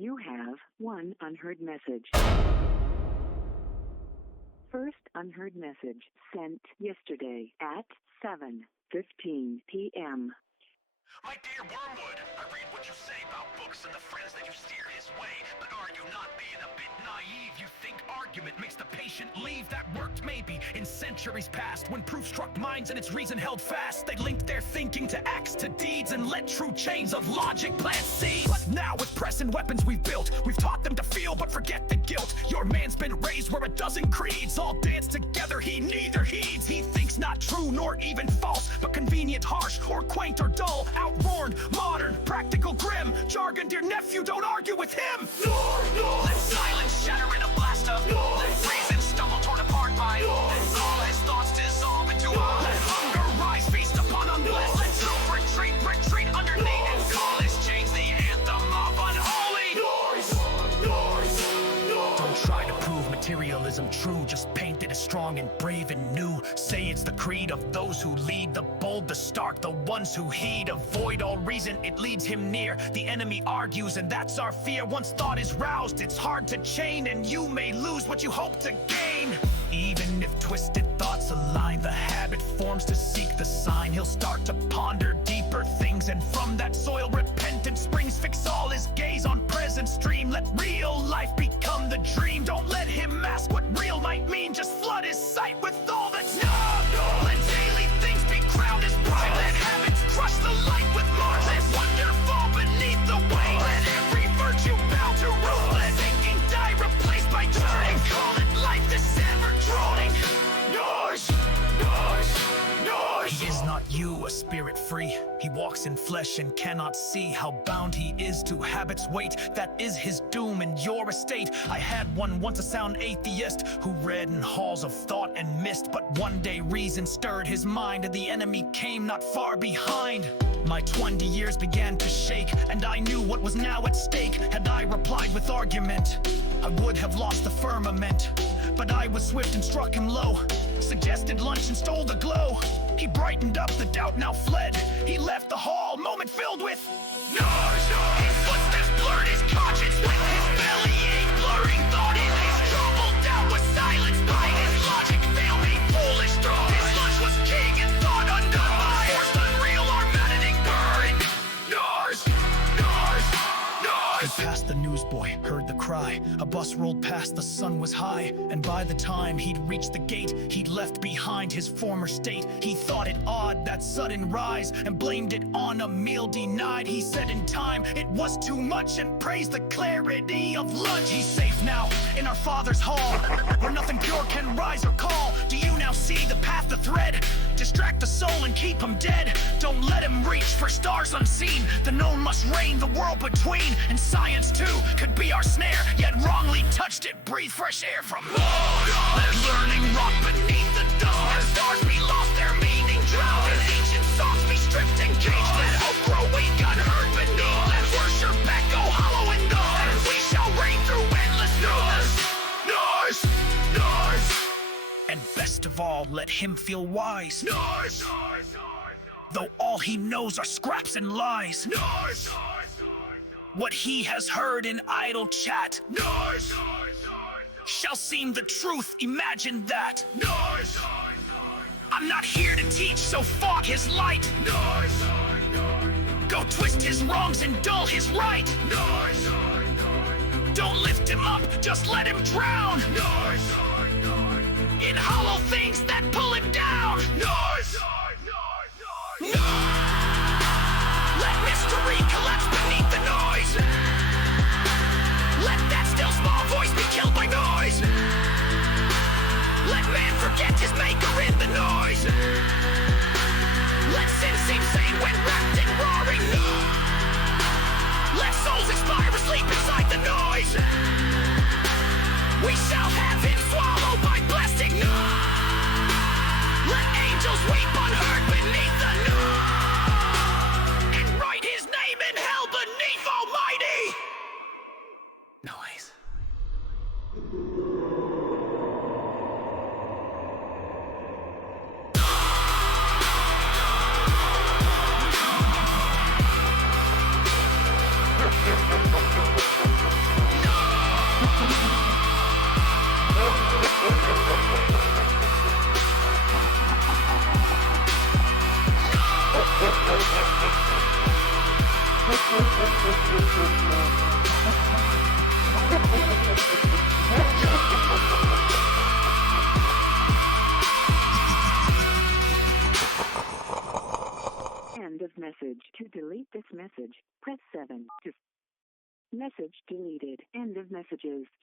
You have one unheard message. First unheard message sent yesterday at 7:15 p.m. My dear Wormwood, I read what you say about books and the friends that you steer his way, but are you not being a bit naive? You think argument makes the patient leave? That worked maybe in centuries past, when proof struck minds and its reason held fast. They linked their thinking to acts, to deeds, and let true chains of logic plant seeds. But now with press and weapons we've built, we've taught them to feel but forget the guilt. Your man's been raised where a dozen creeds all dance together, he neither heeds. He thinks not true nor even false, but convenient, harsh, or quaint or dull. Outworn, modern, practical, grim. Jargon, dear nephew, don't argue with him. No. Let silence shatter in a blast of. Let reason stumble torn apart by. Let all his thoughts dissolve into a. Let hunger rise, feast upon unblessed. Let truth retreat underneath. And call his chains the anthem of unholy. Noise. Don't try to prove materialism true, just paint it as strong and brave and new. Say it's the creed of those who lead, the bold, the stark, the ones who heed. Avoid all reason, it leads him near. The enemy argues, and that's our fear. Once thought is roused, it's hard to chain, and you may lose what you hope to gain. Even if twisted thoughts align, the habit forms to seek the sign. He'll start to ponder deeper things, and from that soil repentance springs. Fix all his gaze on present stream. Let real life become the dream. Don't let him mask what real might mean. Just flood his sight with all that's no. Let daily things be crowned as pride. Let habits crush the light with Mars. Let wonder fall beneath the weight. Let every virtue bow to rule. Let thinking die replaced by turning. Call it life, this ever droning. Noise. He is not you, a spirit free. He walks in flesh and cannot see how bound he is to habit's weight. That is his doom in your estate. I had one once, a sound atheist, who read in halls of thought and mist. But one day reason stirred his mind, and the enemy came not far behind. My 20 years began to shake, and I knew what was now at stake. Had I replied with argument, I would have lost the firmament. But I was swift and struck him low, suggested lunch and stole the glow. He brightened up, the doubt now fled. He left the hall, moment filled with noise. His footsteps blurred his conscience when his belly ate, blurring thought. In his troubled doubt was silenced by his logic failed me, foolish thought. His lunch was king and thought undone by forced unreal or maddening burn. Noise. He passed the newsboy, heard the cry. A bus rolled past, the sun was high, and by the time he'd reached the gate, he'd left behind his former state. He thought it odd, that sudden rise, and blamed it on a meal denied. He said in time it was too much, and praised the clarity of lunch. He's safe now in our Father's hall, where nothing pure can rise or call. Do you now see the path, the thread? Distract the soul and keep him dead. Don't let him reach for stars unseen. The known must reign, the world between. And science too could be our snare, yet wrongly touched it, breathe fresh air from let learning rot beneath the dust. Let stars be lost, their meaning drowned. Let ancient songs be stripped and caged. Let hope grow weak, unheard beneath. Let worship echo hollow and numb. And we shall reign through endless noise. And best of all, let him feel wise. Noise. Though all he knows are scraps and lies. Noise. What he has heard in idle chat. Noise. Shall seem the truth, imagine that. Noise. I'm not here to teach, so fog his light. Noise. Go twist his wrongs and dull his right. Noise. Don't lift him up, just let him drown. Noise. In hollow things that pull him down. Noise. Let mystery collapse beneath the noise. Let that still small voice be killed by noise. Let man forget his maker in the noise. Let sin seem sane when wrapped in roaring. Let souls expire asleep inside the noise. We shall have him swallowed by blasting noise. Let angels weep unheard beneath the noise, and write his name in hell beneath Almighty noise. End of message. To delete this message, press 7. Message deleted. End of messages.